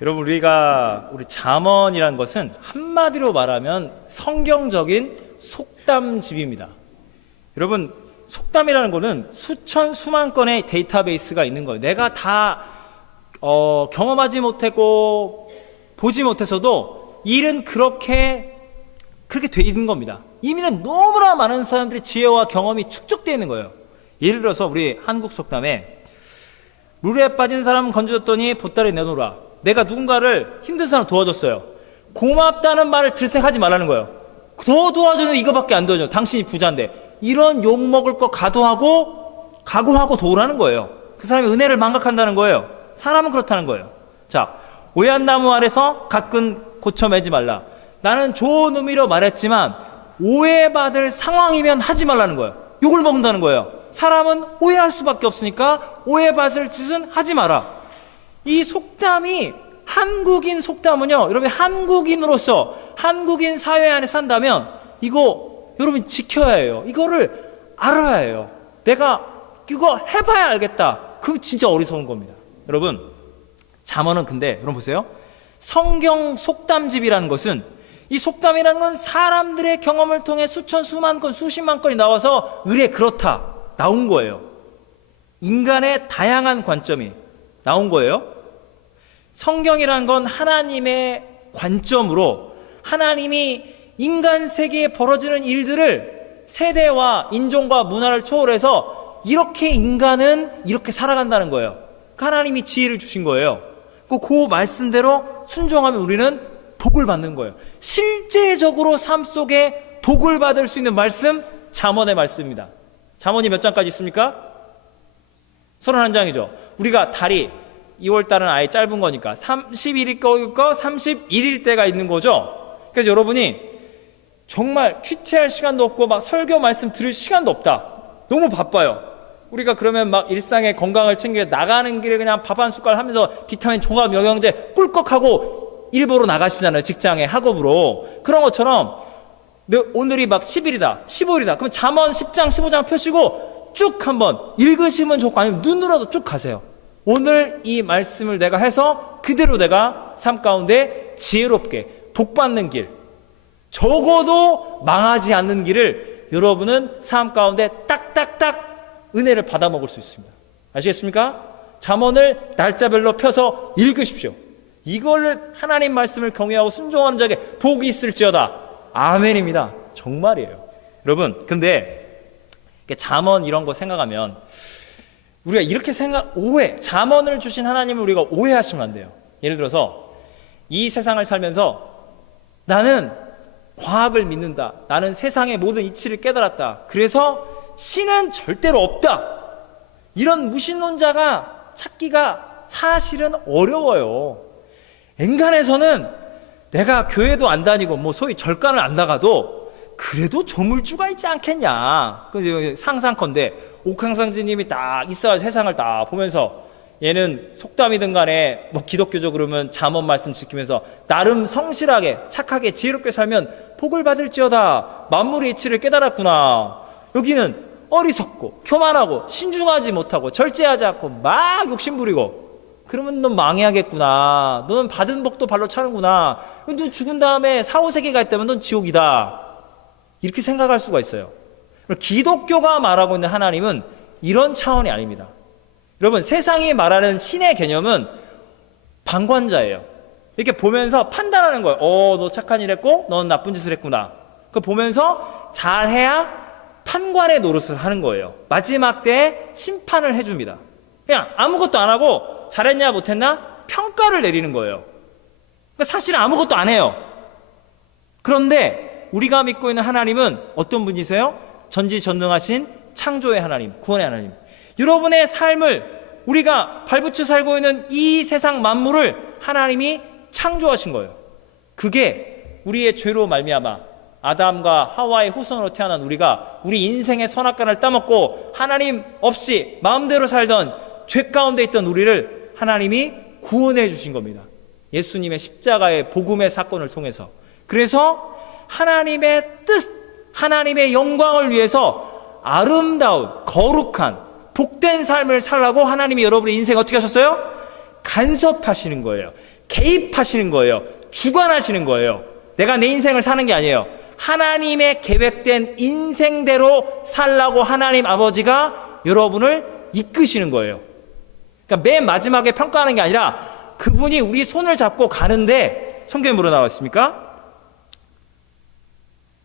여러분, 우리 잠언이라는 것은 한마디로 말하면 성경적인 속담집입니다. 여러분, 속담이라는 거는 수천 수만 건의 데이터베이스가 있는 거예요. 내가 다 경험하지 못했고 보지 못해서도 일은 그렇게 돼 있는 겁니다. 이미는 너무나 많은 사람들의 지혜와 경험이 축적되어 있는 거예요. 예를 들어서 우리 한국 속담에 물에 빠진 사람 건져줬더니 보따리 내놓으라. 내가 누군가를 힘든 사람 도와줬어요. 고맙다는 말을 들썩하지 말라는 거예요. 더 도와주는 이거밖에 안 도와줘. 당신이 부자인데. 이런 욕먹을 거 각오하고 도우라는 거예요. 그 사람의 은혜를 망각한다는 거예요. 사람은 그렇다는 거예요. 자, 오얏 나무 아래서 가끔 고쳐 매지 말라. 나는 좋은 의미로 말했지만 오해받을 상황이면 하지 말라는 거예요. 욕을 먹는다는 거예요. 사람은 오해할 수밖에 없으니까 오해받을 짓은 하지 마라. 이 속담이 한국인 속담은요, 여러분 한국인으로서 한국인 사회 안에 산다면 이거 여러분 지켜야 해요. 이거를 알아야 해요. 내가 이거 해봐야 알겠다. 그럼 진짜 어리석은 겁니다. 여러분, 잠언은 근데 여러분 보세요. 성경 속담집이라는 것은, 이 속담이라는 건 사람들의 경험을 통해 수천 수만 건 수십만 건이 나와서 의례 그렇다 나온 거예요. 인간의 다양한 관점이 나온 거예요. 성경이라는 건 하나님의 관점으로 하나님이 인간 세계에 벌어지는 일들을 세대와 인종과 문화를 초월해서 이렇게 인간은 이렇게 살아간다는 거예요. 하나님이 지혜를 주신 거예요. 그 말씀대로 순종하면 우리는 복을 받는 거예요. 실제적으로 삶 속에 복을 받을 수 있는 말씀, 잠언의 말씀입니다. 잠언이 몇 장까지 있습니까? 31장이죠. 우리가 달이 2월달은 아예 짧은 거니까 30일일 거 31일 때가 있는 거죠. 그래서 여러분이 정말 퀴치할 시간도 없고 막 설교 말씀 들을 시간도 없다. 너무 바빠요. 우리가 그러면 막 일상의 건강을 챙겨 나가는 길에 그냥 밥 한 숟갈 하면서 비타민 종합 영양제 꿀꺽하고 일보러 나가시잖아요. 직장에 학업으로. 그런 것처럼 오늘이 막 10일이다 15일이다 그럼 잠언 10장 15장 펴시고 쭉 한번 읽으시면 좋고, 아니면 눈으로도 쭉 가세요. 오늘 이 말씀을 내가 해서 그대로 내가 삶 가운데 지혜롭게 복받는 길, 적어도 망하지 않는 길을 여러분은 삶 가운데 딱딱딱 은혜를 받아 먹을 수 있습니다. 아시겠습니까? 잠언을 날짜별로 펴서 읽으십시오. 이걸 하나님 말씀을 경외하고 순종하는 자에게 복이 있을지어다. 아멘입니다. 정말이에요. 여러분, 근데 잠언 이런 거 생각하면 우리가 이렇게 잠언을 주신 하나님을 우리가 오해하시면 안 돼요. 예를 들어서 이 세상을 살면서 나는 과학을 믿는다. 나는 세상의 모든 이치를 깨달았다. 그래서 신은 절대로 없다. 이런 무신론자가 찾기가 사실은 어려워요. 엔간에서는 내가 교회도 안 다니고 소위 절간을 안 나가도 그래도 조물주가 있지 않겠냐. 상상컨대 옥황상제님이 딱 있어야 세상을 딱 보면서 얘는 속담이든 간에 기독교죠 그러면 잠언 말씀 지키면서 나름 성실하게 착하게 지혜롭게 살면 복을 받을지어다. 만물의 이치를 깨달았구나. 여기는 어리석고 교만하고 신중하지 못하고 절제하지 않고 막 욕심부리고 그러면 넌 망해야겠구나. 너는 받은 복도 발로 차는구나. 너 죽은 다음에 사후세계가 있다면 넌 지옥이다. 이렇게 생각할 수가 있어요. 기독교가 말하고 있는 하나님은 이런 차원이 아닙니다. 여러분, 세상이 말하는 신의 개념은 방관자예요. 이렇게 보면서 판단하는 거예요. 너 착한 일 했고 넌 나쁜 짓을 했구나. 그거 보면서 잘해야 판관의 노릇을 하는 거예요. 마지막 때에 심판을 해줍니다. 그냥 아무것도 안 하고 잘했냐 못했나 평가를 내리는 거예요. 그러니까 사실은 아무것도 안 해요. 그런데 우리가 믿고 있는 하나님은 어떤 분이세요? 전지전능하신 창조의 하나님, 구원의 하나님. 여러분의 삶을, 우리가 발붙여 살고 있는 이 세상 만물을 하나님이 창조하신 거예요. 그게 우리의 죄로 말미암아 아담과 하와의 후손으로 태어난 우리가 우리 인생의 선악간을 따먹고 하나님 없이 마음대로 살던 죄 가운데 있던 우리를 하나님이 구원해 주신 겁니다. 예수님의 십자가의 복음의 사건을 통해서. 그래서 하나님의 뜻, 하나님의 영광을 위해서 아름다운 거룩한 복된 삶을 살라고 하나님이 여러분의 인생 어떻게 하셨어요? 간섭하시는 거예요. 개입하시는 거예요. 주관하시는 거예요. 내가 내 인생을 사는 게 아니에요. 하나님의 계획된 인생대로 살라고 하나님 아버지가 여러분을 이끄시는 거예요. 그러니까 맨 마지막에 평가하는 게 아니라 그분이 우리 손을 잡고 가는데, 성경에 뭐로 나와 있습니까?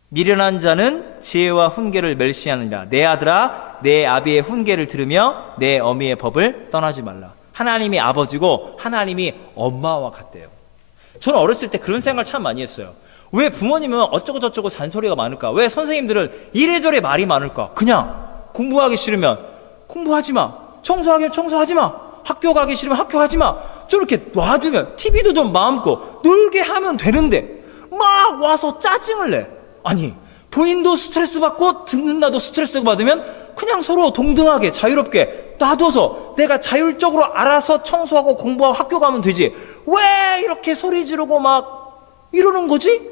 미련한 자는 지혜와 훈계를 멸시하느니라. 내 아들아, 내 아비의 훈계를 들으며 내 어미의 법을 떠나지 말라. 하나님이 아버지고 하나님이 엄마와 같대요. 저는 어렸을 때 그런 생각을 참 많이 했어요. 왜 부모님은 어쩌고 저쩌고 잔소리가 많을까? 왜 선생님들은 이래저래 말이 많을까? 그냥 공부하기 싫으면 공부하지 마, 청소하기 청소하지 마, 학교 가기 싫으면 학교 가지 마. 저렇게 놔두면, TV도 좀 마음껏 놀게 하면 되는데 막 와서 짜증을 내. 아니, 본인도 스트레스 받고 듣는 나도 스트레스 받으면 그냥 서로 동등하게 자유롭게 놔둬서 내가 자율적으로 알아서 청소하고 공부하고 학교 가면 되지. 왜 이렇게 소리 지르고 막 이러는 거지?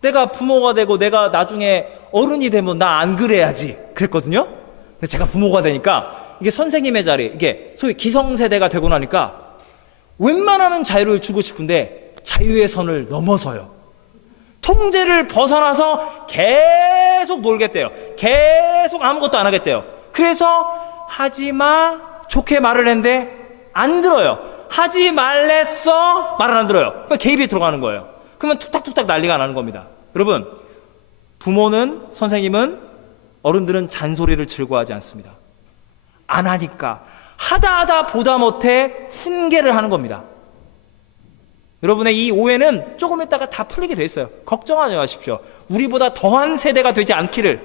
내가 부모가 되고 내가 나중에 어른이 되면 나 안 그래야지 그랬거든요. 근데 제가 부모가 되니까 이게 선생님의 자리, 이게 소위 기성세대가 되고 나니까 웬만하면 자유를 주고 싶은데 자유의 선을 넘어서요. 통제를 벗어나서 계속 놀겠대요. 계속 아무것도 안 하겠대요. 그래서 하지마 좋게 말을 했는데 안 들어요. 하지 말랬어 말을 안 들어요. 그러니까 개입이 들어가는 거예요. 그러면 툭탁툭탁 난리가 나는 겁니다. 여러분, 부모는, 선생님은, 어른들은 잔소리를 즐거워하지 않습니다. 안 하니까 하다 보다 못해 훈계를 하는 겁니다. 여러분의 이 오해는 조금 있다가 다 풀리게 돼 있어요. 걱정하지 마십시오. 우리보다 더한 세대가 되지 않기를.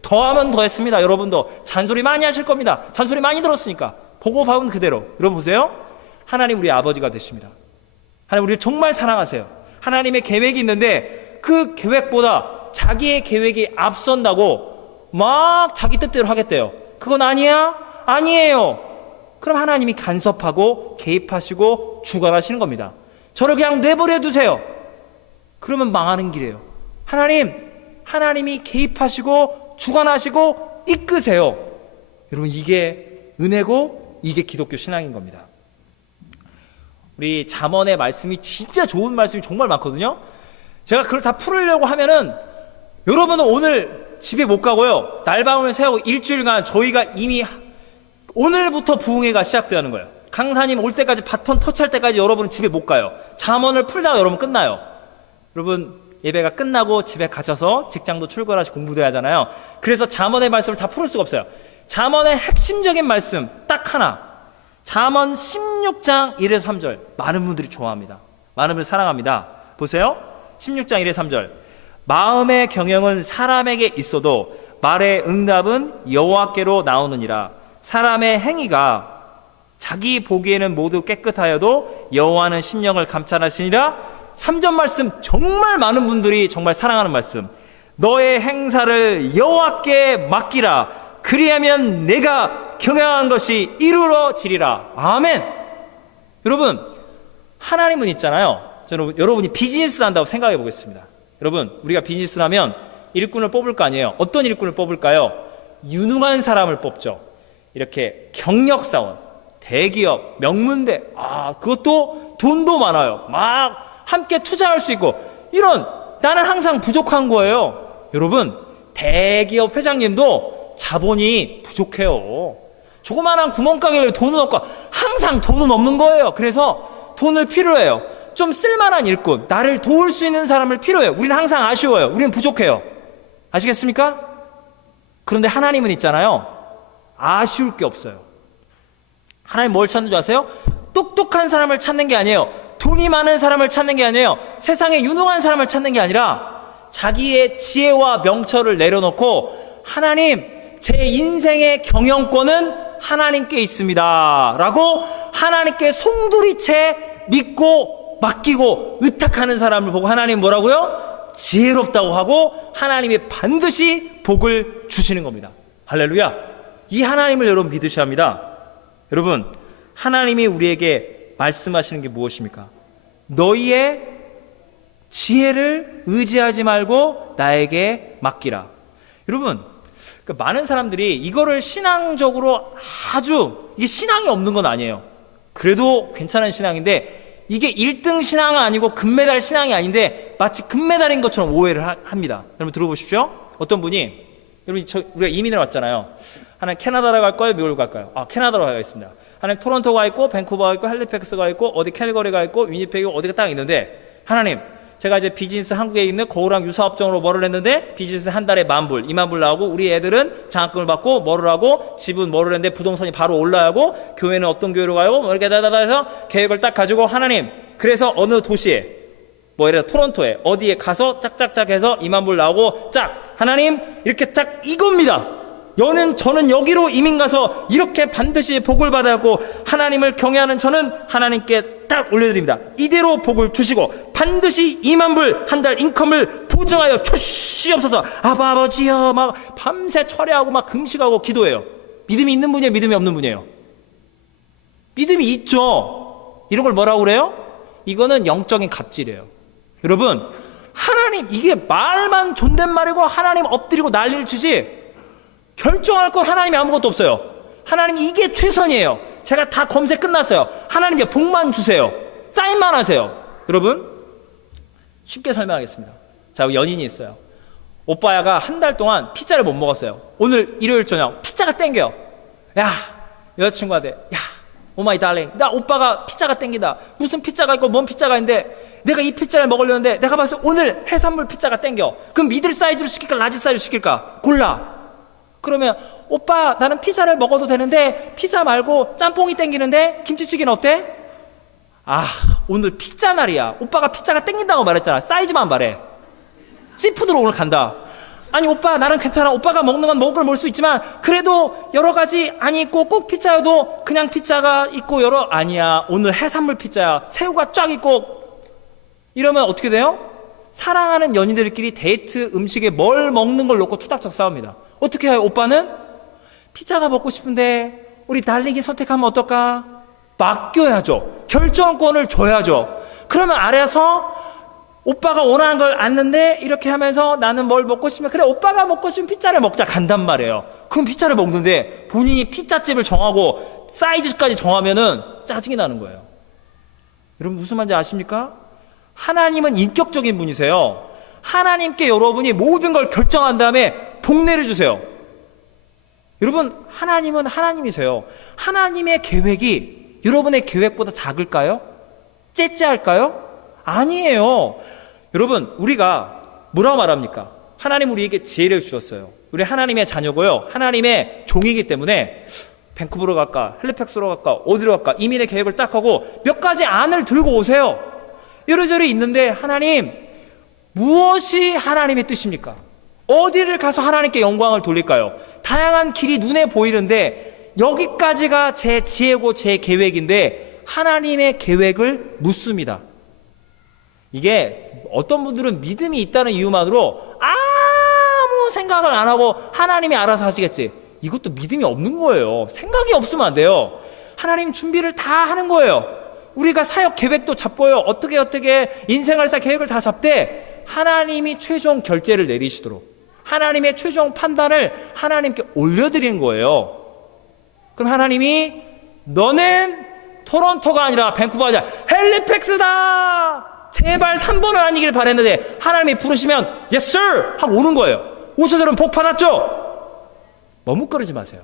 더하면 더했습니다. 여러분도 잔소리 많이 하실 겁니다. 잔소리 많이 들었으니까. 보고 봐은 그대로. 여러분 보세요. 하나님 우리 아버지가 되십니다. 하나님 우리를 정말 사랑하세요. 하나님의 계획이 있는데 그 계획보다 자기의 계획이 앞선다고 막 자기 뜻대로 하겠대요. 그건 아니야? 아니에요. 그럼 하나님이 간섭하고 개입하시고 주관하시는 겁니다. 저를 그냥 내버려 두세요. 그러면 망하는 길이에요. 하나님이 개입하시고 주관하시고 이끄세요. 여러분, 이게 은혜고 이게 기독교 신앙인 겁니다. 우리 잠언의 말씀이 진짜 좋은 말씀이 정말 많거든요. 제가 그걸 다 풀으려고 하면은 여러분은 오늘 집에 못 가고요. 날밤을 새우고 일주일간 저희가 이미 오늘부터 부흥회가 시작되는 거예요. 강사님 올 때까지, 바톤 터치할 때까지 여러분은 집에 못 가요. 잠언을 풀다가 여러분 끝나요. 여러분 예배가 끝나고 집에 가셔서 직장도 출근하시 공부도 하잖아요. 그래서 잠언의 말씀을 다 풀을 수가 없어요. 잠언의 핵심적인 말씀 딱 하나, 잠언 16장 1에서 3절 많은 분들이 좋아합니다. 많은 분들이 사랑합니다. 보세요. 16장 1에서 3절 마음의 경영은 사람에게 있어도 말의 응답은 여호와께로 나오느니라. 사람의 행위가 자기 보기에는 모두 깨끗하여도 여호와는 심령을 감찰하시니라. 3절 말씀 정말 많은 분들이 정말 사랑하는 말씀. 너의 행사를 여호와께 맡기라. 그리하면 내가 경영한 것이 이루어지리라. 아멘. 여러분, 하나님은 있잖아요. 여러분이 비즈니스를 한다고 생각해 보겠습니다. 여러분, 우리가 비즈니스를 하면 일꾼을 뽑을 거 아니에요. 어떤 일꾼을 뽑을까요? 유능한 사람을 뽑죠. 이렇게 경력사원, 대기업, 명문대, 그것도 돈도 많아요. 막 함께 투자할 수 있고, 이런, 나는 항상 부족한 거예요. 여러분, 대기업 회장님도 자본이 부족해요. 조그마한 구멍가게를 돈은 없고 항상 돈은 없는 거예요. 그래서 돈을 필요해요. 좀 쓸만한 일꾼, 나를 도울 수 있는 사람을 필요해요. 우리는 항상 아쉬워요. 우리는 부족해요. 아시겠습니까? 그런데 하나님은 있잖아요. 아쉬울 게 없어요. 하나님 뭘 찾는 줄 아세요? 똑똑한 사람을 찾는 게 아니에요. 돈이 많은 사람을 찾는 게 아니에요. 세상에 유능한 사람을 찾는 게 아니라 자기의 지혜와 명철을 내려놓고 하나님, 제 인생의 경영권은 하나님께 있습니다 라고 하나님께 송두리째 믿고 맡기고 의탁하는 사람을 보고 하나님 뭐라고요? 지혜롭다고 하고 하나님이 반드시 복을 주시는 겁니다. 할렐루야. 이 하나님을 여러분 믿으셔야 합니다. 여러분, 하나님이 우리에게 말씀하시는 게 무엇입니까? 너희의 지혜를 의지하지 말고 나에게 맡기라. 여러분, 그러니까 많은 사람들이 이거를 신앙적으로 아주, 이게 신앙이 없는 건 아니에요. 그래도 괜찮은 신앙인데 이게 1등 신앙은 아니고 금메달 신앙이 아닌데 마치 금메달인 것처럼 오해를 합니다. 여러분 들어보십시오. 어떤 분이, 여러분 우리가 이민을 왔잖아요. 하나님 캐나다로 갈까요? 미국으로 갈까요? 캐나다로 가겠습니다. 하나님 토론토가 있고 밴쿠버가 있고 헬리팩스가 있고 어디 캘거리가 있고 위니펙이 어디가 딱 있는데, 하나님 제가 이제 비즈니스 한국에 있는 거우랑 유사업종으로 뭐를 했는데 비즈니스 한 달에 10,000불, 20,000불 나오고 우리 애들은 장학금을 받고 뭐를 하고 집은 뭐를 했는데 부동산이 바로 올라가고 교회는 어떤 교회로 가고 뭐 이렇게 다다다 해서 계획을 딱 가지고, 하나님 그래서 어느 도시에 뭐 예를 들어 토론토에 어디에 가서 짝짝짝 해서 20,000불 나오고 짝, 하나님 이렇게 짝 이겁니다. 저는 여기로 이민 가서 이렇게 반드시 복을 받아갖고 하나님을 경외하는 저는 하나님께 딱 올려드립니다. 이대로 복을 주시고 반드시 20,000불 한 달 인컴을 보증하여 초시옵소서. 아버지여, 막 밤새 철야하고 막 금식하고 기도해요. 믿음이 있는 분이에요? 믿음이 없는 분이에요? 믿음이 있죠. 이런 걸 뭐라고 그래요? 이거는 영적인 갑질이에요. 여러분, 하나님, 이게 말만 존댓말이고 하나님 엎드리고 난리를 치지 결정할 건 하나님이 아무것도 없어요. 하나님이 이게 최선이에요. 제가 다 검색 끝났어요. 하나님께 복만 주세요. 사인만 하세요. 여러분, 쉽게 설명하겠습니다. 자, 연인이 있어요. 오빠야가 한 달 동안 피자를 못 먹었어요. 오늘 일요일 저녁 피자가 땡겨요. 야, 여자친구한테, 야, 오마이 달링, 나 오빠가 피자가 땡기다. 무슨 피자가 있고 뭔 피자가 있는데 내가 이 피자를 먹으려는데 내가 봤을 때 오늘 해산물 피자가 땡겨. 그럼 미들 사이즈로 시킬까 라지 사이즈로 시킬까? 골라. 그러면 오빠 나는 피자를 먹어도 되는데 피자 말고 짬뽕이 땡기는데 김치찌개는 어때? 오늘 피자 날이야. 오빠가 피자가 땡긴다고 말했잖아. 사이즈만 말해. 씨푸드로 오늘 간다. 아니 오빠 나는 괜찮아. 오빠가 먹는 건 먹을 걸 먹을 수 있지만 그래도 여러 가지 아니 있고 꼭 피자여도 그냥 피자가 있고 아니야. 오늘 해산물 피자야. 새우가 쫙 있고. 이러면 어떻게 돼요? 사랑하는 연인들끼리 데이트 음식에 뭘 먹는 걸 놓고 투닥투닥 싸웁니다. 어떻게 해요? 오빠는 피자가 먹고 싶은데 우리 달링이 선택하면 어떨까? 맡겨야죠. 결정권을 줘야죠. 그러면 아래서 오빠가 원하는 걸 아는데 이렇게 하면서 나는 뭘 먹고 싶으면 그래 오빠가 먹고 싶은 피자를 먹자 간단 말이에요. 그럼 피자를 먹는데 본인이 피자집을 정하고 사이즈까지 정하면은 짜증이 나는 거예요. 여러분 무슨 말인지 아십니까? 하나님은 인격적인 분이세요. 하나님께 여러분이 모든 걸 결정한 다음에 복 내려주세요. 여러분 하나님은 하나님이세요. 하나님의 계획이 여러분의 계획보다 작을까요? 째째할까요? 아니에요. 여러분 우리가 뭐라고 말합니까? 하나님 우리에게 지혜를 주셨어요. 우리 하나님의 자녀고요. 하나님의 종이기 때문에 밴쿠버로 갈까? 헬리팩스로 갈까? 어디로 갈까? 이민의 계획을 딱 하고 몇 가지 안을 들고 오세요. 이러저리 있는데 하나님 무엇이 하나님의 뜻입니까? 어디를 가서 하나님께 영광을 돌릴까요? 다양한 길이 눈에 보이는데 여기까지가 제 지혜고 제 계획인데 하나님의 계획을 묻습니다. 이게 어떤 분들은 믿음이 있다는 이유만으로 아무 생각을 안 하고 하나님이 알아서 하시겠지. 이것도 믿음이 없는 거예요. 생각이 없으면 안 돼요. 하나님 준비를 다 하는 거예요. 우리가 사역 계획도 잡고요. 어떻게 인생을 살 계획을 다 잡되 하나님이 최종 결제를 내리시도록 하나님의 최종 판단을 하나님께 올려드리는 거예요. 그럼 하나님이 너는 토론토가 아니라 밴쿠버가 아니라 헬리팩스다. 제발 3번은 아니길 바랬는데 하나님이 부르시면 Yes sir 하고 오는 거예요. 오셔서는 복 받았죠? 머뭇거리지 마세요.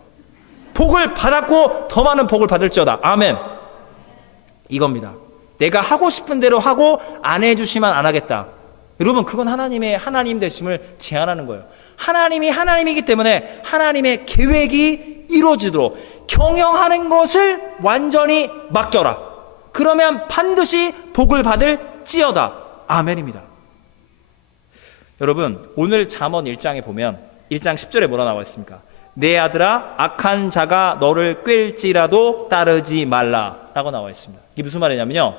복을 받았고 더 많은 복을 받을지어다. 아멘. 이겁니다. 내가 하고 싶은 대로 하고 안 해주시면 안 하겠다. 여러분 그건 하나님의 하나님 되심을 제안하는 거예요. 하나님이 하나님이기 때문에 하나님의 계획이 이루어지도록 경영하는 것을 완전히 맡겨라. 그러면 반드시 복을 받을지어다. 아멘입니다. 여러분 오늘 잠언 1장에 보면 1장 10절에 뭐라 나와 있습니까? 내 아들아 악한 자가 너를 꿰일지라도 따르지 말라 라고 나와 있습니다. 이게 무슨 말이냐면요,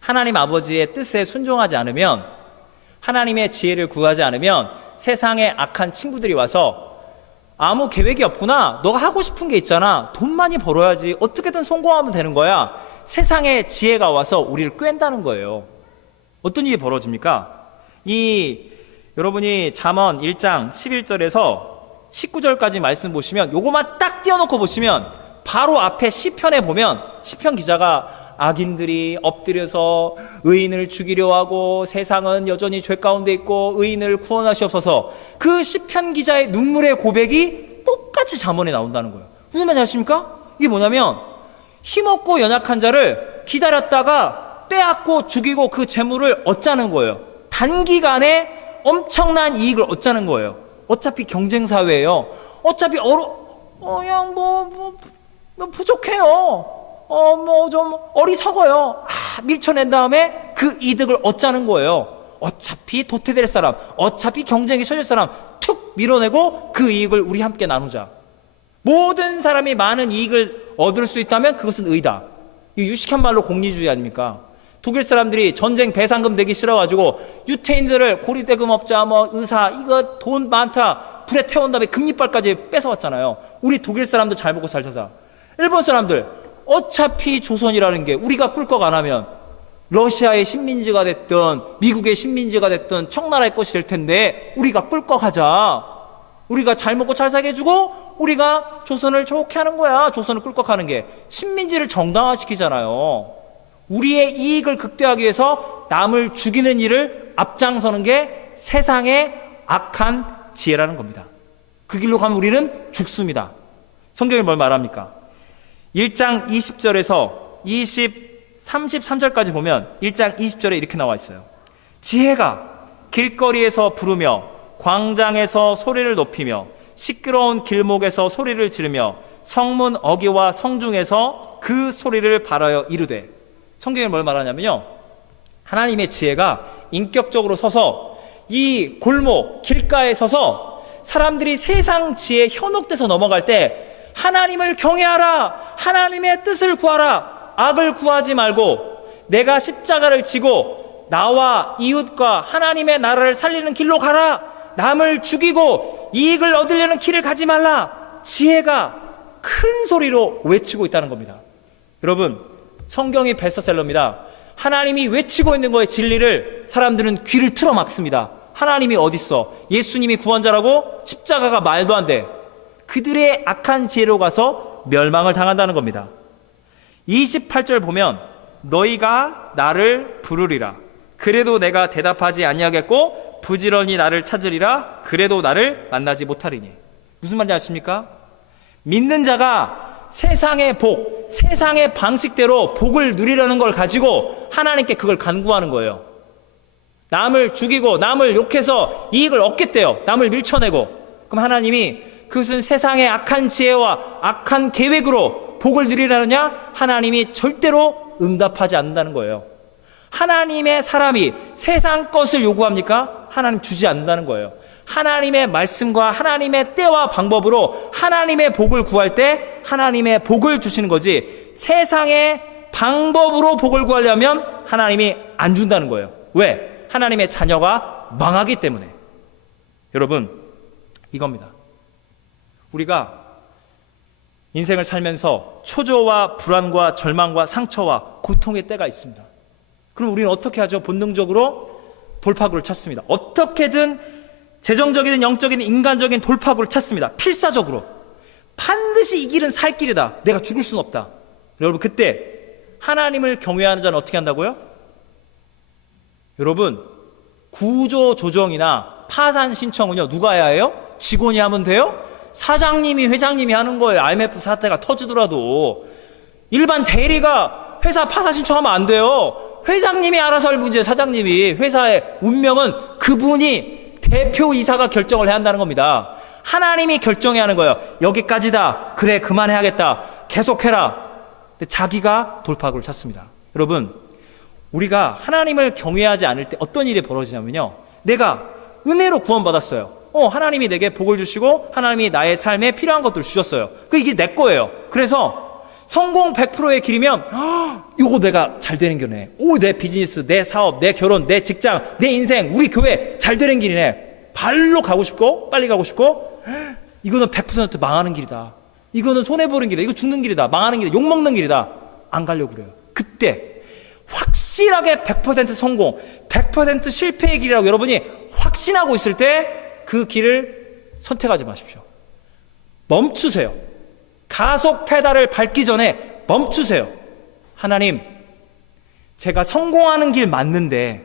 하나님 아버지의 뜻에 순종하지 않으면, 하나님의 지혜를 구하지 않으면 세상에 악한 친구들이 와서 아무 계획이 없구나, 너가 하고 싶은 게 있잖아, 돈 많이 벌어야지, 어떻게든 성공하면 되는 거야, 세상에 지혜가 와서 우리를 꿰다는 거예요. 어떤 일이 벌어집니까? 여러분이 잠언 1장 11절에서 19절까지 말씀 보시면 요거만 딱 띄워놓고 보시면 바로 앞에 시편에 보면 시편 기자가 악인들이 엎드려서 의인을 죽이려 하고 세상은 여전히 죄 가운데 있고 의인을 구원하시옵소서, 그 시편 기자의 눈물의 고백이 똑같이 잠언에 나온다는 거예요. 무슨 말인지 아십니까? 이게 뭐냐면 힘없고 연약한 자를 기다렸다가 빼앗고 죽이고 그 재물을 얻자는 거예요. 단기간에 엄청난 이익을 얻자는 거예요. 어차피 경쟁 사회예요. 어차피 그냥 부족해요. 좀 어리석어요. 밀쳐낸 다음에 그 이득을 얻자는 거예요. 어차피 도태될 사람, 어차피 경쟁이 처질 사람 툭 밀어내고 그 이익을 우리 함께 나누자. 모든 사람이 많은 이익을 얻을 수 있다면 그것은 의다. 이 유식한 말로 공리주의 아닙니까? 독일 사람들이 전쟁 배상금 내기 싫어가지고 유태인들을 고리대금업자, 의사, 이거 돈 많다 불에 태운 다음에 금리빨까지 뺏어왔잖아요. 우리 독일 사람도 잘 먹고 잘 사자. 일본 사람들 어차피 조선이라는 게 우리가 꿀꺽 안 하면 러시아의 식민지가 됐든 미국의 식민지가 됐든 청나라의 것이 될 텐데 우리가 꿀꺽하자. 우리가 잘 먹고 잘 사게 해주고 우리가 조선을 좋게 하는 거야. 조선을 꿀꺽하는 게 식민지를 정당화시키잖아요. 우리의 이익을 극대화하기 위해서 남을 죽이는 일을 앞장서는 게 세상의 악한 지혜라는 겁니다. 그 길로 가면 우리는 죽습니다. 성경이 뭘 말합니까? 1장 20절에서 33절까지 보면 1장 20절에 이렇게 나와 있어요. 지혜가 길거리에서 부르며 광장에서 소리를 높이며 시끄러운 길목에서 소리를 지르며 성문 어귀와 성중에서 그 소리를 발하여 이르되, 성경이 뭘 말하냐면요, 하나님의 지혜가 인격적으로 서서 이 골목 길가에 서서 사람들이 세상 지혜에 현혹돼서 넘어갈 때 하나님을 경외하라, 하나님의 뜻을 구하라, 악을 구하지 말고 내가 십자가를 지고 나와 이웃과 하나님의 나라를 살리는 길로 가라, 남을 죽이고 이익을 얻으려는 길을 가지 말라, 지혜가 큰 소리로 외치고 있다는 겁니다. 여러분, 성경이 베스트셀러입니다. 하나님이 외치고 있는 거에 진리를 사람들은 귀를 틀어 막습니다. 하나님이 어딨어? 예수님이 구원자라고? 십자가가 말도 안 돼. 그들의 악한 지혜로 가서 멸망을 당한다는 겁니다. 28절 보면 너희가 나를 부르리라 그래도 내가 대답하지 아니하겠고 부지런히 나를 찾으리라 그래도 나를 만나지 못하리니. 무슨 말인지 아십니까? 믿는 자가 세상의 복, 세상의 방식대로 복을 누리려는 걸 가지고 하나님께 그걸 간구하는 거예요. 남을 죽이고 남을 욕해서 이익을 얻겠대요. 남을 밀쳐내고. 그럼 하나님이 그것은 세상의 악한 지혜와 악한 계획으로 복을 누리려느냐? 하나님이 절대로 응답하지 않는다는 거예요. 하나님의 사람이 세상 것을 요구합니까? 하나님 주지 않는다는 거예요. 하나님의 말씀과 하나님의 때와 방법으로 하나님의 복을 구할 때 하나님의 복을 주시는 거지, 세상의 방법으로 복을 구하려면 하나님이 안 준다는 거예요. 왜? 하나님의 자녀가 망하기 때문에. 여러분, 이겁니다. 우리가 인생을 살면서 초조와 불안과 절망과 상처와 고통의 때가 있습니다. 그럼 우리는 어떻게 하죠? 본능적으로 돌파구를 찾습니다. 어떻게든 재정적이든 영적이든 인간적인 돌파구를 찾습니다. 필사적으로. 반드시 이 길은 살 길이다. 내가 죽을 수는 없다. 여러분, 그때 하나님을 경외하는 자는 어떻게 한다고요? 여러분, 구조조정이나 파산 신청은요, 누가 해야 해요? 직원이 하면 돼요? 사장님이, 회장님이 하는 거예요. IMF 사태가 터지더라도. 일반 대리가 회사 파산 신청하면 안 돼요. 회장님이 알아서 할 문제예요. 사장님이. 회사의 운명은 그분이, 대표이사가 결정을 해야 한다는 겁니다. 하나님이 결정해야 하는 거예요. 여기까지다. 그래, 그만해야겠다. 계속해라. 근데 자기가 돌파구를 찾습니다. 여러분, 우리가 하나님을 경외하지 않을 때 어떤 일이 벌어지냐면요, 내가 은혜로 구원받았어요. 하나님이 내게 복을 주시고 하나님이 나의 삶에 필요한 것들을 주셨어요. 이게 내 거예요. 그래서 성공 100%의 길이면 이거 내가 잘 되는 길이네. 내 비즈니스, 내 사업, 내 결혼, 내 직장, 내 인생, 우리 교회 잘 되는 길이네. 발로 가고 싶고 빨리 가고 싶고, 이거는 100% 망하는 길이다. 이거는 손해보는 길이다. 이거 죽는 길이다. 망하는 길이다. 욕먹는 길이다. 안 가려고 그래요. 그때 확실하게 100% 성공, 100% 실패의 길이라고 여러분이 확신하고 있을 때 그 길을 선택하지 마십시오. 멈추세요. 가속 페달을 밟기 전에 멈추세요. 하나님, 제가 성공하는 길 맞는데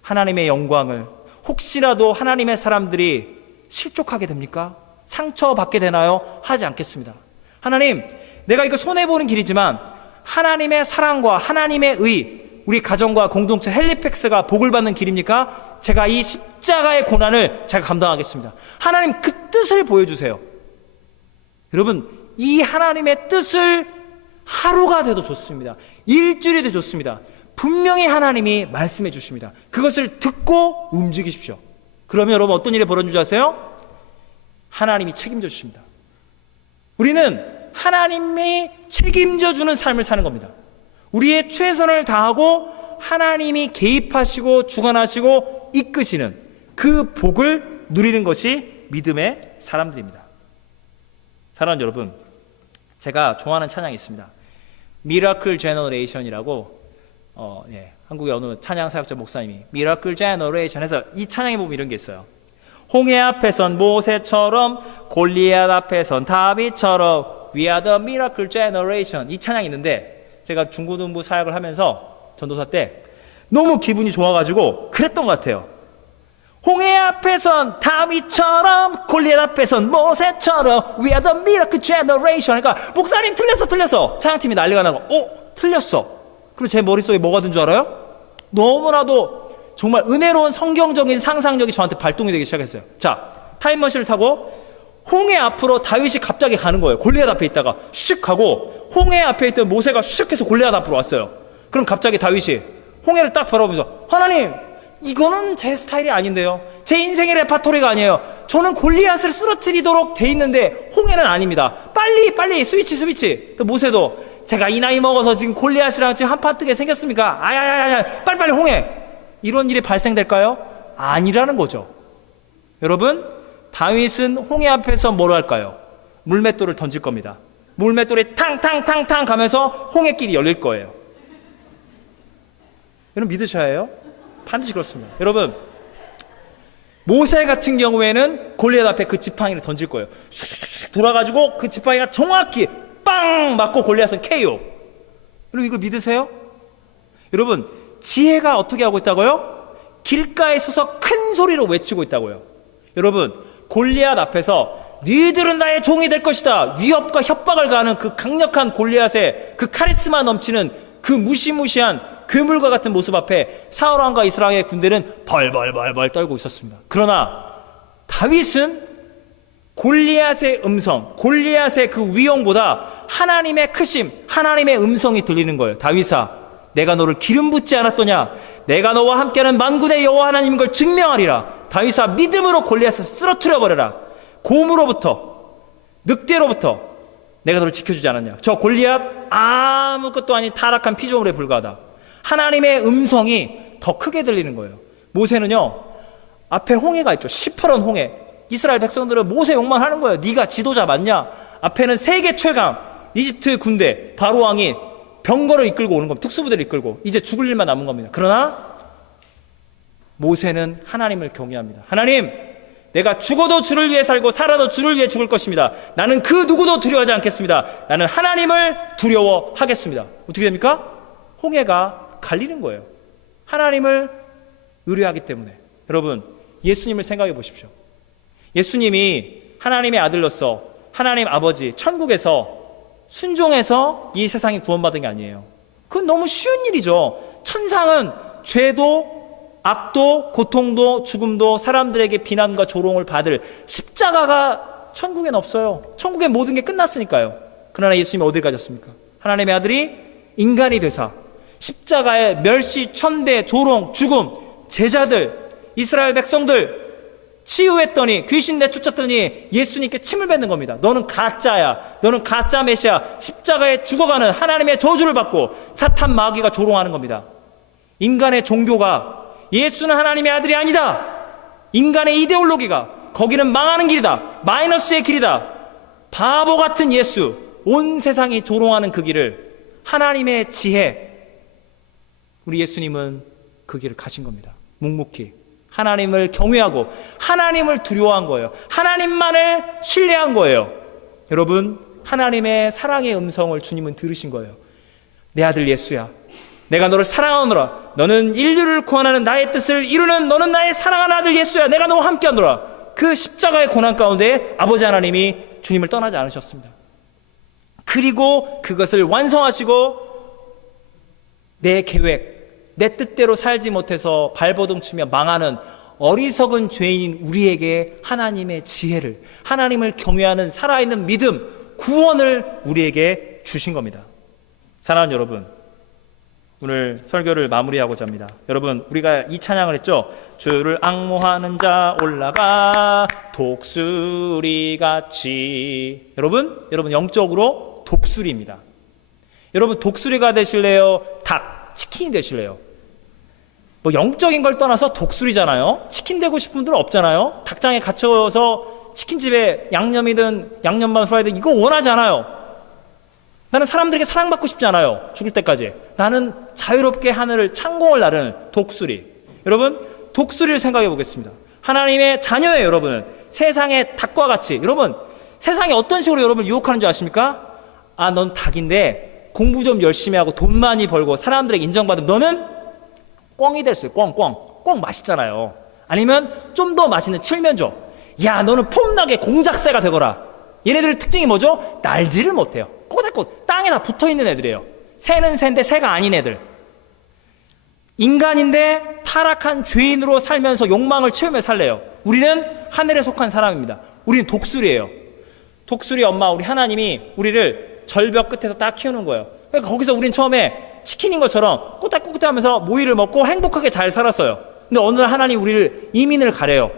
하나님의 영광을 혹시라도 하나님의 사람들이 실족하게 됩니까? 상처받게 되나요? 하지 않겠습니다. 하나님, 내가 이거 손해보는 길이지만 하나님의 사랑과 하나님의 의, 우리 가정과 공동체 헬리팩스가 복을 받는 길입니까? 제가 이 십자가의 고난을 제가 감당하겠습니다. 하나님, 그 뜻을 보여주세요. 여러분, 이 하나님의 뜻을 하루가 돼도 좋습니다. 일주일이 돼도 좋습니다. 분명히 하나님이 말씀해 주십니다. 그것을 듣고 움직이십시오. 그러면 여러분 어떤 일이 벌어진 줄 아세요? 하나님이 책임져 주십니다. 우리는 하나님이 책임져 주는 삶을 사는 겁니다. 우리의 최선을 다하고 하나님이 개입하시고 주관하시고 이끄시는 그 복을 누리는 것이 믿음의 사람들입니다. 사랑하는 여러분, 제가 좋아하는 찬양이 있습니다. 미라클 제너레이션이라고 한국의 어느 찬양 사역자 목사님이 미라클 제너레이션에서 이 찬양에 보면 이런 게 있어요. 홍해 앞에선 모세처럼, 골리앗 앞에선 다윗처럼, We are the miracle generation. 이 찬양이 있는데 제가 중고등부 사역을 하면서 전도사 때 너무 기분이 좋아가지고 그랬던 것 같아요. 홍해 앞에선 다윗처럼, 골리앗 앞에선 모세처럼, We are the miracle generation. 그러니까 목사님 틀렸어. 찬양팀이 난리가 나고 틀렸어. 그리고 제 머릿속에 뭐가 든 줄 알아요? 너무나도 정말 은혜로운 성경적인 상상력이 저한테 발동이 되기 시작했어요. 자, 타임머신을 타고 홍해 앞으로 다윗이 갑자기 가는 거예요. 골리앗 앞에 있다가 슉 가고 홍해 앞에 있던 모세가 슉 해서 골리앗 앞으로 왔어요. 그럼 갑자기 다윗이 홍해를 딱 바라보면서, 하나님, 이거는 제 스타일이 아닌데요. 제 인생의 레파토리가 아니에요. 저는 골리앗을 쓰러뜨리도록 돼 있는데 홍해는 아닙니다. 빨리 스위치. 또 모세도, 제가 이 나이 먹어서 지금 골리앗이랑 지금 한판 뜨게 생겼습니까? 아야야야, 빨리 홍해. 이런 일이 발생될까요? 아니라는 거죠. 여러분, 다윗은 홍해 앞에서 뭘 할까요? 물맷돌을 던질 겁니다. 물맷돌이 탕탕탕탕 가면서 홍해길이 열릴 거예요. 여러분 믿으셔야 해요. 반드시 그렇습니다. 여러분, 모세 같은 경우에는 골리앗 앞에 그 지팡이를 던질 거예요. 슉슉슉 돌아가지고 그 지팡이가 정확히 빵 맞고 골리앗은 KO. 여러분 이거 믿으세요? 여러분, 지혜가 어떻게 하고 있다고요? 길가에 서서 큰 소리로 외치고 있다고요. 여러분, 골리앗 앞에서 너희들은 나의 종이 될 것이다, 위협과 협박을 가하는 그 강력한 골리앗의 그 카리스마 넘치는 그 무시무시한 괴물과 같은 모습 앞에 사울 왕과 이스라엘의 군대는 벌벌벌 떨고 있었습니다. 그러나 다윗은 골리앗의 음성, 골리앗의 그 위용보다 하나님의 크심, 하나님의 음성이 들리는 거예요. 다윗아, 내가 너를 기름 붓지 않았더냐? 내가 너와 함께하는 만군의 여호와 하나님인 걸 증명하리라. 다윗아, 믿음으로 골리앗을 쓰러뜨려 버려라. 곰으로부터, 늑대로부터 내가 너를 지켜주지 않았냐? 저 골리앗 아무것도 아닌 타락한 피조물에 불과하다. 하나님의 음성이 더 크게 들리는 거예요. 모세는요, 앞에 홍해가 있죠. 시퍼런 홍해. 이스라엘 백성들은 모세 욕만 하는 거예요. 네가 지도자 맞냐? 앞에는 세계 최강 이집트 군대, 바로 왕이 병거를 이끌고 오는 겁니다. 특수부대를 이끌고 이제 죽을 일만 남은 겁니다. 그러나 모세는 하나님을 경외합니다. 하나님, 내가 죽어도 주를 위해 살고 살아도 주를 위해 죽을 것입니다. 나는 그 누구도 두려워하지 않겠습니다. 나는 하나님을 두려워하겠습니다. 어떻게 됩니까? 홍해가 갈리는 거예요. 하나님을 의뢰하기 때문에. 여러분, 예수님을 생각해 보십시오. 예수님이 하나님의 아들로서 하나님 아버지 천국에서 순종해서 이 세상이 구원받은 게 아니에요. 그건 너무 쉬운 일이죠. 천상은 죄도 악도 고통도 죽음도 사람들에게 비난과 조롱을 받을 십자가가 천국엔 없어요. 천국엔 모든 게 끝났으니까요. 그러나 예수님이 어딜 가셨습니까? 하나님의 아들이 인간이 되사 십자가에 멸시, 천대, 조롱, 죽음, 제자들, 이스라엘 백성들 치유했더니, 귀신 내쫓았더니 예수님께 침을 뱉는 겁니다. 너는 가짜야. 너는 가짜 메시아. 십자가에 죽어가는 하나님의 저주를 받고 사탄 마귀가 조롱하는 겁니다. 인간의 종교가 예수는 하나님의 아들이 아니다. 인간의 이데올로기가 거기는 망하는 길이다. 마이너스의 길이다. 바보 같은 예수. 온 세상이 조롱하는 그 길을 하나님의 지혜. 우리 예수님은 그 길을 가신 겁니다. 묵묵히. 하나님을 경외하고 하나님을 두려워한 거예요. 하나님만을 신뢰한 거예요. 여러분, 하나님의 사랑의 음성을 주님은 들으신 거예요. 내 아들 예수야, 내가 너를 사랑하노라. 너는 인류를 구원하는 나의 뜻을 이루는 너는 나의 사랑하는 아들 예수야. 내가 너와 함께하노라. 그 십자가의 고난 가운데 아버지 하나님이 주님을 떠나지 않으셨습니다. 그리고 그것을 완성하시고 내 계획, 내 뜻대로 살지 못해서 발버둥 치며 망하는 어리석은 죄인인 우리에게 하나님의 지혜를, 하나님을 경외하는 살아있는 믿음, 구원을 우리에게 주신 겁니다. 사랑하는 여러분, 오늘 설교를 마무리하고자 합니다. 여러분, 우리가 이 찬양을 했죠. 주를 앙모하는 자 올라가 독수리같이. 여러분 영적으로 독수리입니다. 여러분, 독수리가 되실래요? 닭, 치킨이 되실래요? 뭐 영적인 걸 떠나서 독수리잖아요. 치킨 되고 싶은 분들은 없잖아요. 닭장에 갇혀서 치킨집에 양념이든 양념반 후라이든 이거 원하지 않아요. 나는 사람들에게 사랑받고 싶지 않아요. 죽을 때까지. 나는 자유롭게 하늘을 창공을 나르는 독수리. 여러분, 독수리를 생각해 보겠습니다. 하나님의 자녀예요. 여러분은 세상의 닭과 같이. 여러분, 세상이 어떤 식으로 여러분을 유혹하는 줄 아십니까? 아, 넌 닭인데 공부 좀 열심히 하고 돈 많이 벌고 사람들에게 인정받으면 너는 꿩이 됐어요. 꿩 맛있잖아요. 아니면 좀 더 맛있는 칠면조. 야, 너는 폼나게 공작새가 되거라. 얘네들의 특징이 뭐죠? 날지를 못해요. 꼬닥꼬닥 땅에 다 붙어있는 애들이에요. 새는 새인데 새가 아닌 애들. 인간인데 타락한 죄인으로 살면서 욕망을 채우며 살래요. 우리는 하늘에 속한 사람입니다. 우리는 독수리예요. 독수리 엄마, 우리 하나님이 우리를 절벽 끝에서 딱 키우는 거예요. 그러니까 거기서 우린 처음에 치킨인 것처럼 꼬닥꼬닥하면서 모이를 먹고 행복하게 잘 살았어요. 근데 어느 날 하나님 우리를 이민을 가래요.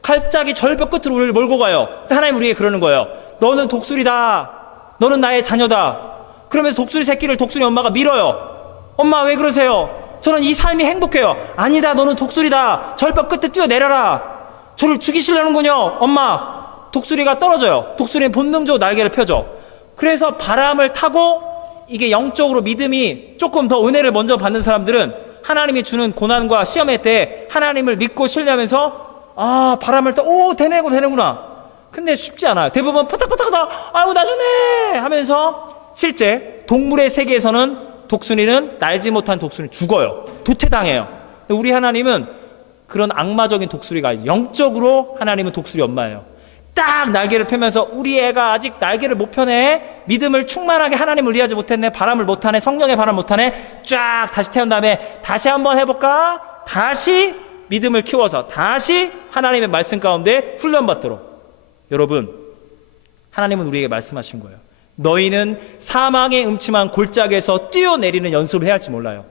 갑자기 절벽 끝으로 우리를 몰고 가요. 하나님 우리에게 그러는 거예요. 너는 독수리다. 너는 나의 자녀다. 그러면서 독수리 새끼를 독수리 엄마가 밀어요. 엄마 왜 그러세요? 저는 이 삶이 행복해요. 아니다, 너는 독수리다. 절벽 끝에 뛰어내려라. 저를 죽이시려는군요. 엄마. 독수리가 떨어져요. 독수리는 본능적으로 날개를 펴죠. 그래서 바람을 타고, 이게 영적으로 믿음이 조금 더 은혜를 먼저 받는 사람들은 하나님이 주는 고난과 시험의 때 하나님을 믿고 신뢰하면서, 아, 바람을 되네구나. 근데 쉽지 않아요. 대부분 파닥파닥하다, 아이고 나중에 하면서 실제 동물의 세계에서는 독수리는 날지 못한 독수리는 죽어요. 도태당해요. 우리 하나님은 그런 악마적인 독수리가 아니에요. 영적으로 하나님은 독수리 엄마예요. 딱 날개를 펴면서 우리 애가 아직 날개를 못 펴네, 믿음을 충만하게 하나님을 이해하지 못했네, 바람을 못하네, 성령의 바람 못하네, 쫙 다시 태운 다음에 다시 한번 해볼까? 다시 믿음을 키워서 다시 하나님의 말씀 가운데 훈련받도록. 여러분, 하나님은 우리에게 말씀하신 거예요. 너희는 사망의 음침한 골짜기에서 뛰어내리는 연습을 해야 할지 몰라요.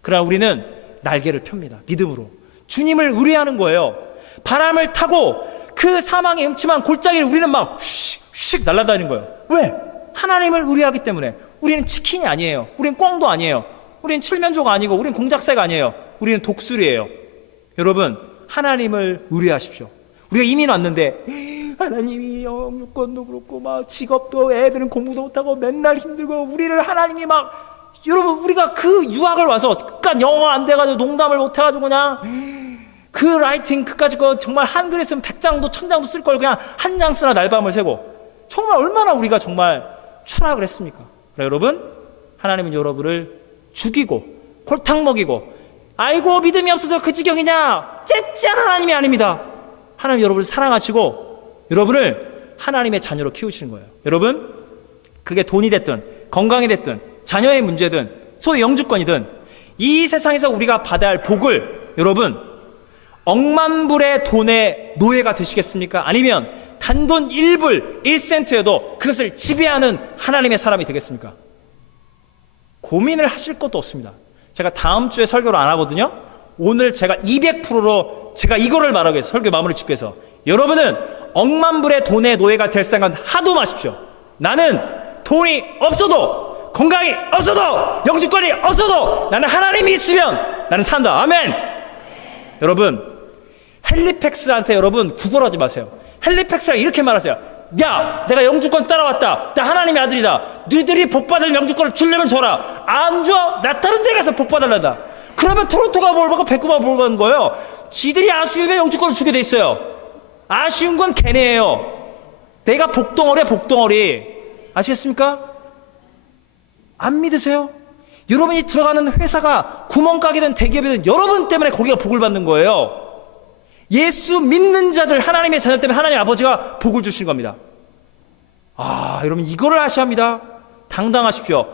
그러나 우리는 날개를 펴니다. 믿음으로 주님을 의뢰하는 거예요. 바람을 타고 그 사망의 음침한 골짜기를 우리는 막 휙휙 날아다니는 거예요. 왜? 하나님을 의뢰하기 때문에. 우리는 치킨이 아니에요. 우리는 꿩도 아니에요. 우리는 칠면조가 아니고 우리는 공작새가 아니에요. 우리는 독수리예요. 여러분, 하나님을 의뢰하십시오. 우리가 이민 왔는데 하나님이 영유권도 그렇고 막 직업도, 애들은 공부도 못하고 맨날 힘들고, 우리를 하나님이 막, 여러분, 우리가 그 유학을 와서 그깟 영어 안 돼가지고 농담을 못해가지고 그냥 그 라이팅 그까짓 거 정말 한글에 쓰면 100장도 1000장도 쓸 걸 그냥 한 장 쓰나 날밤을 새고, 정말 얼마나 우리가 정말 추락을 했습니까? 그래, 여러분, 하나님은 여러분을 죽이고 골탕 먹이고, 아이고 믿음이 없어서 그 지경이냐, 째째한 하나님이 아닙니다. 하나님 여러분을 사랑하시고 여러분을 하나님의 자녀로 키우시는 거예요. 여러분, 그게 돈이 됐든 건강이 됐든 자녀의 문제든 소위 영주권이든 이 세상에서 우리가 받아야 할 복을, 여러분, 억만불의 돈의 노예가 되시겠습니까? 아니면 단돈 1불 1센트여도 그것을 지배하는 하나님의 사람이 되겠습니까? 고민을 하실 것도 없습니다. 제가 다음 주에 설교를 안 하거든요. 오늘 제가 200%로 제가 이거를 말하기 위해서, 설교 마무리 짓기 위해서, 여러분은 억만불의 돈의 노예가 될 생각 하도 마십시오. 나는 돈이 없어도, 건강이 없어도, 영주권이 없어도 나는 하나님이 있으면 나는 산다. 아멘. 여러분, 헬리팩스한테 여러분 구걸하지 마세요. 헬리팩스랑 이렇게 말하세요. 야, 내가 영주권 따라왔다. 나 하나님의 아들이다. 너희들이 복받을 영주권을 주려면 줘라. 안 줘? 나 다른 데 가서 복받을란다. 그러면 토론토가 뭘 받고 백구가 뭘 받는 거예요? 지들이 아쉬우면 영주권을 주게 돼 있어요. 아쉬운 건 걔네예요. 내가 복덩어리야, 복덩어리. 아시겠습니까? 안 믿으세요? 여러분이 들어가는 회사가 구멍가게든 대기업이든 여러분 때문에 거기가 복을 받는 거예요. 예수 믿는 자들, 하나님의 자녀 때문에 하나님 아버지가 복을 주신 겁니다. 여러분 이거를 아셔야 합니다. 당당하십시오.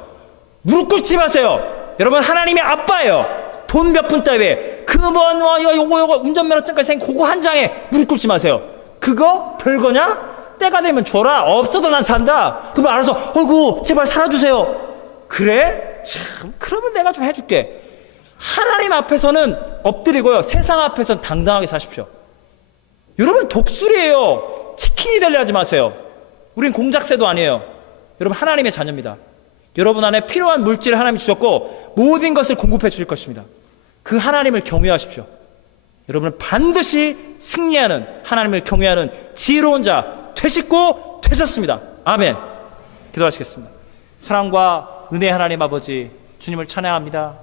무릎 꿇지 마세요. 여러분 하나님의 아빠예요. 돈 몇 푼 따위에 요거 운전면허증까지 생긴 그거 한 장에 무릎 꿇지 마세요. 그거 별거냐? 때가 되면 줘라. 없어도 난 산다. 그러면 알아서 어이구 제발 살아주세요. 그래? 참 그러면 내가 좀 해줄게. 하나님 앞에서는 엎드리고요, 세상 앞에서는 당당하게 사십시오. 여러분 독수리예요. 치킨이 되려 하지 마세요. 우린 공작새도 아니에요. 여러분 하나님의 자녀입니다. 여러분 안에 필요한 물질을 하나님이 주셨고 모든 것을 공급해 주실 것입니다. 그 하나님을 경외하십시오. 여러분은 반드시 승리하는, 하나님을 경외하는 지혜로운 자 되시고 되셨습니다. 아멘. 기도하시겠습니다. 사랑과 은혜의 하나님 아버지, 주님을 찬양합니다.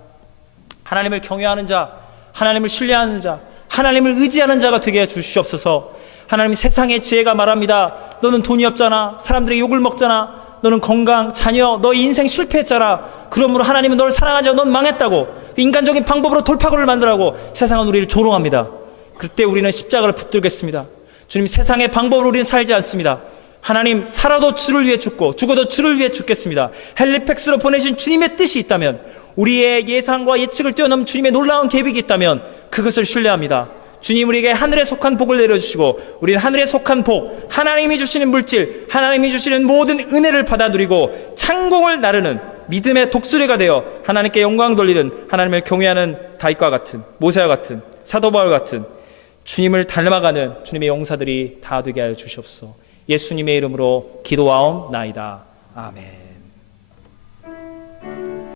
하나님을 경외하는 자, 하나님을 신뢰하는 자, 하나님을 의지하는 자가 되게 해 주시옵소서. 하나님, 세상의 지혜가 말합니다. 너는 돈이 없잖아. 사람들의 욕을 먹잖아. 너는 건강, 자녀, 너의 인생 실패했잖아. 그러므로 하나님은 너를 사랑하지 않아. 넌 망했다고. 인간적인 방법으로 돌파구를 만들라고 세상은 우리를 조롱합니다. 그때 우리는 십자가를 붙들겠습니다. 주님, 세상의 방법으로 우리는 살지 않습니다. 하나님, 살아도 주를 위해 죽고 죽어도 주를 위해 죽겠습니다. 헬리팩스로 보내신 주님의 뜻이 있다면, 우리의 예상과 예측을 뛰어넘은 주님의 놀라운 계획이 있다면 그것을 신뢰합니다. 주님, 우리에게 하늘에 속한 복을 내려주시고 우리는 하늘에 속한 복, 하나님이 주시는 물질, 하나님이 주시는 모든 은혜를 받아 누리고 창공을 나르는 믿음의 독수리가 되어 하나님께 영광 돌리는, 하나님을 경외하는 다윗과 같은, 모세와 같은, 사도 바울 같은 주님을 닮아가는 주님의 용사들이 다 되게 하여 주시옵소서. 예수님의 이름으로 기도하옵나이다. 아멘.